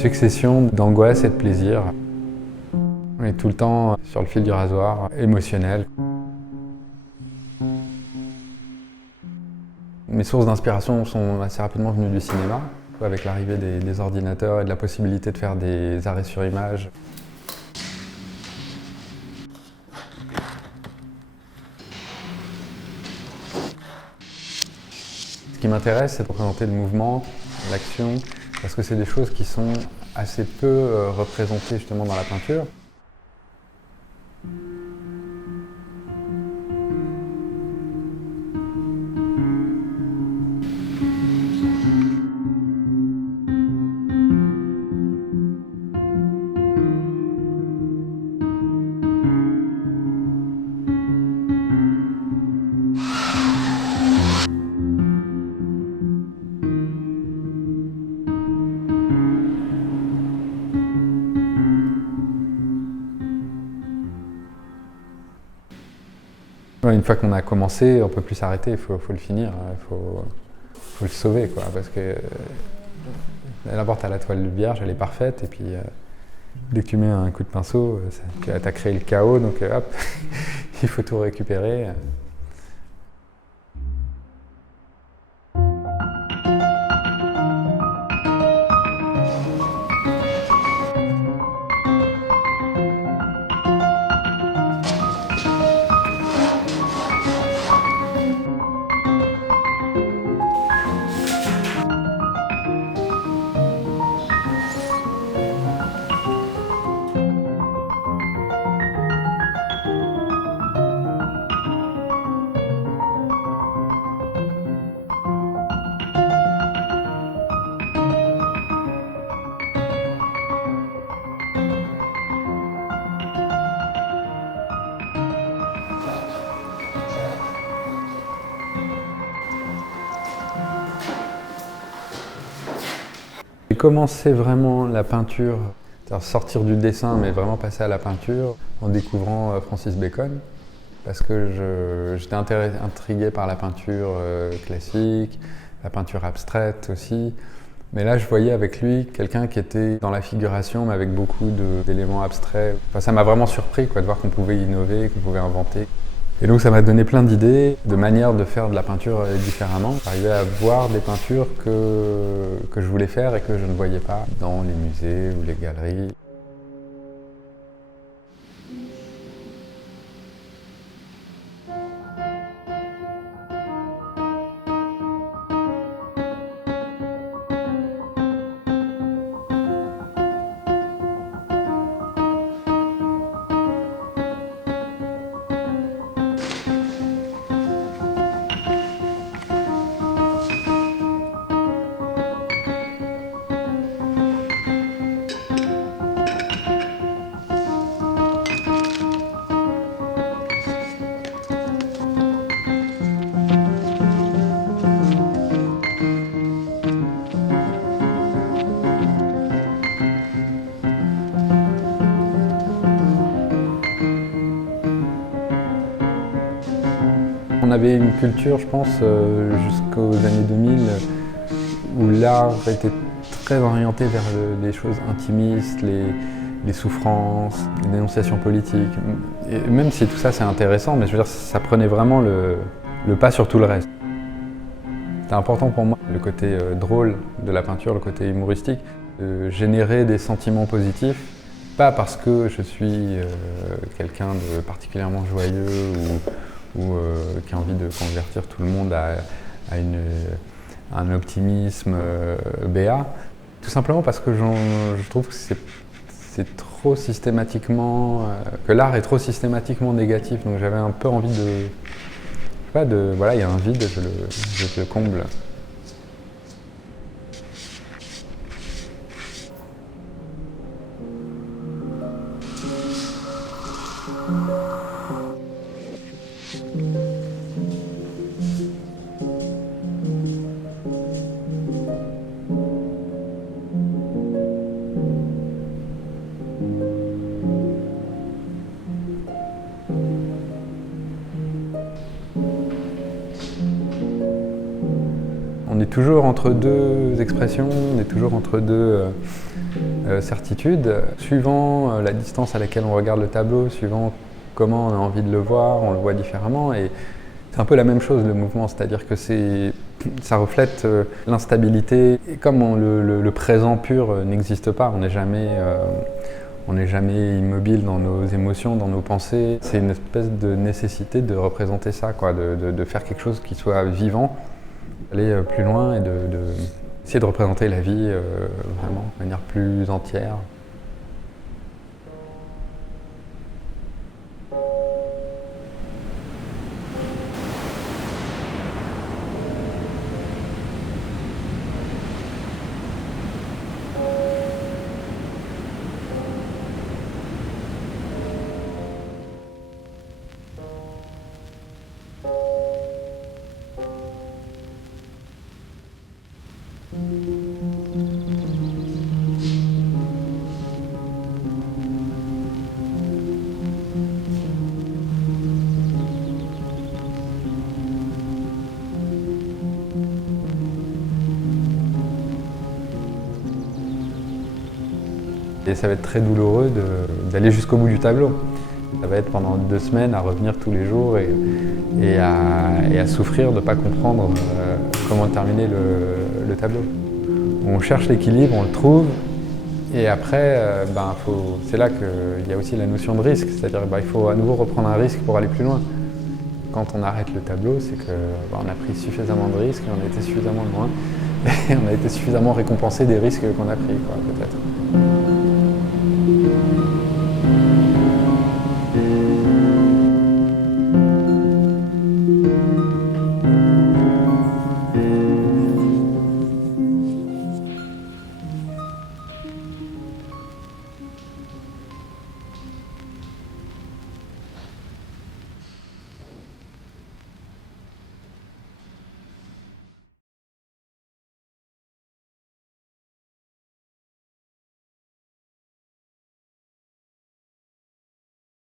succession d'angoisse et de plaisir. On est tout le temps sur le fil du rasoir, émotionnel. Mes sources d'inspiration sont assez rapidement venues du cinéma, avec l'arrivée des ordinateurs et de la possibilité de faire des arrêts sur image. Ce qui m'intéresse, c'est de représenter le mouvement, l'action, parce que c'est des choses qui sont assez peu représentées justement dans la peinture. Une fois qu'on a commencé, on ne peut plus s'arrêter, il faut le finir, il faut le sauver, quoi, parce que n'importe à la toile vierge, elle est parfaite, et puis dès que tu mets un coup de pinceau, tu as créé le chaos, donc hop, il faut tout récupérer. J'ai commencé vraiment la peinture, c'est-à-dire sortir du dessin mais vraiment passer à la peinture en découvrant Francis Bacon, parce que j'étais intrigué par la peinture classique, la peinture abstraite aussi. Mais là, je voyais avec lui quelqu'un qui était dans la figuration, mais avec beaucoup d'éléments abstraits. Enfin, ça m'a vraiment surpris, quoi, de voir qu'on pouvait innover, qu'on pouvait inventer. Et donc ça m'a donné plein d'idées, de manières de faire de la peinture différemment. J'arrivais à voir des peintures que je voulais faire et que je ne voyais pas dans les musées ou les galeries. On avait une culture, je pense, jusqu'aux années 2000, où l'art était très orienté vers les choses intimistes, les souffrances, les dénonciations politiques. Et même si tout ça c'est intéressant, mais je veux dire, ça prenait vraiment le pas sur tout le reste. C'était important pour moi, le côté drôle de la peinture, le côté humoristique, de générer des sentiments positifs, pas parce que je suis quelqu'un de particulièrement joyeux ou qui a envie de convertir tout le monde à un optimisme béat. Tout simplement parce que je trouve que c'est trop systématiquement, que l'art est trop systématiquement négatif. Donc j'avais un peu envie voilà, il y a un vide, je le comble. On est toujours entre deux expressions, on est toujours entre deux certitude. Suivant la distance à laquelle on regarde le tableau, suivant comment on a envie de le voir, on le voit différemment. Et c'est un peu la même chose le mouvement, c'est-à-dire que ça reflète l'instabilité. Et comme le présent pur n'existe pas, on n'est jamais immobile dans nos émotions, dans nos pensées. C'est une espèce de nécessité de représenter ça, quoi, de faire quelque chose qui soit vivant, aller plus loin et essayer de représenter la vie vraiment de manière plus entière. Et ça va être très douloureux d'aller jusqu'au bout du tableau. Ça va être pendant 2 semaines à revenir tous les jours et à souffrir de ne pas comprendre comment terminer le tableau. On cherche l'équilibre, on le trouve, et après, c'est là qu'il y a aussi la notion de risque, c'est-à-dire qu'il faut à nouveau reprendre un risque pour aller plus loin. Quand on arrête le tableau, c'est qu'on a pris suffisamment de risques et on a été suffisamment loin, et on a été suffisamment récompensé des risques qu'on a pris, peut-être.